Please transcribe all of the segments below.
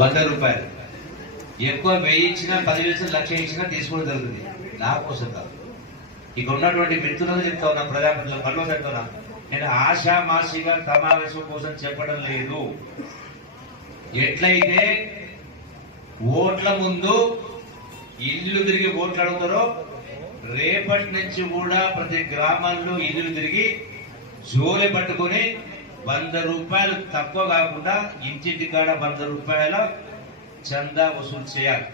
100 రూపాయలు. ఎక్కువ 1000 ఇచ్చినా 10,000 1,00,000 ఇచ్చినా తీసుకోవడం జరుగుతుంది. నా కోసం కాదు, ఇక ఉన్నటువంటి మిత్రులకు చెప్తా ఉన్నా, ప్రజాప్రతినిధులు మళ్ళీ చెప్తున్నా, నేను ఆషామాషిగా సమావేశం కోసం చెప్పడం లేదు. ఎట్లయితే ఓట్ల ముందు ఇల్లు తిరిగి ఓట్లు అడుగుతారో రేపటి నుంచి కూడా ప్రతి గ్రామాల్లో ఇల్లు తిరిగి జోలె పట్టుకొని 100 రూపాయలు తక్కువ కాకుండా ఇంటింటి కాడ 100 రూపాయల చందా వసూలు చేయాలి.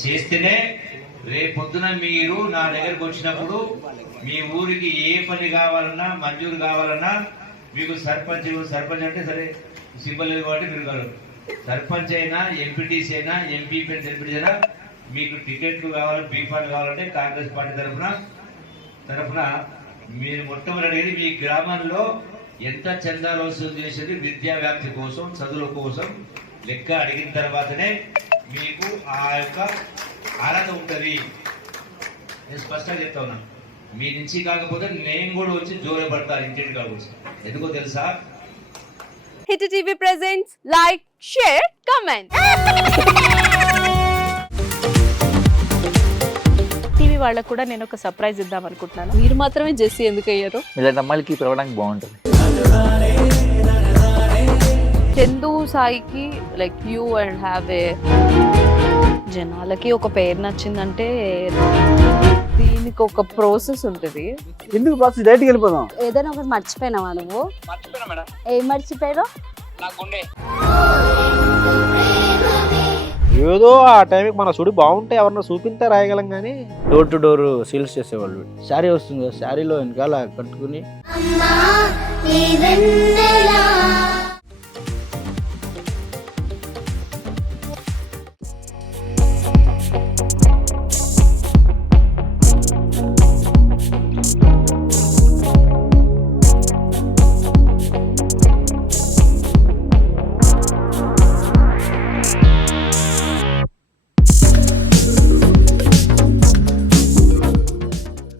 చేస్తేనే రేపొద్దున మీరు నా దగ్గరకు వచ్చినప్పుడు మీ ఊరికి ఏ పని కావాలన్నా మంజూరు కావాలన్నా, మీకు సర్పంచ్ అంటే సరే సింబల్ కాబట్టి మీరు కాదు, సర్పంచ్ అయినా ఎంపీటీసీ అయినా ఎంపీ అయినా మీకు టికెట్లు కావాలి, బీఫాలు కావాలంటే కాంగ్రెస్ పార్టీ తరఫున మీరు మొట్టమొదటి మీ గ్రామంలో ఎంత చందాలు వసూలు చేసేది విద్యా వ్యాప్తి కోసం, చదువుల కోసం లెక్క అడిగిన తర్వాతనే మీకు ఆ యొక్క అర్హత ఉంటుంది. నేను స్పష్టంగా చెప్తా ఉన్నా, మీ నుంచి కాకపోతే నేను కూడా వచ్చి జోరే పడతాను ఇంటింటి కావచ్చు. ఎందుకో తెలుసా? Hit TV presents like, share, comment. TV వాళ్ళకు కూడా నేను ఒక సర్ప్రైజ్ ఇద్దాం అనుకుంటున్నాను. మీరు మాత్రమే జెస్సీ ఎందుకు అయ్యారు? ఇలాంటి అమ్మాయిలకి పిలవడానికి బాగుంటుంది. చందు సాయికి like you and have a, జనాలకి ఒక పేరు నచ్చిందంటే దీనికి ఒక ప్రాసెస్ ఉంటుంది. ఎందుకు ప్రాసెస్ డైరెక్ట్కి వెళ్ళిపోదాం. ఏదైనా ఒకటి మర్చిపోయినావా నువ్వు? ఏం మర్చిపోయావు? ఏదో ఆ టైంకి మన సుడి బాగుంటే ఎవరన్నా చూపిస్తే రాయగలం కానీ డోర్ టు డోర్ సేల్స్ చేసేవాళ్ళు. శారీ వస్తుంది, శారీలో వెనకాల కట్టుకుని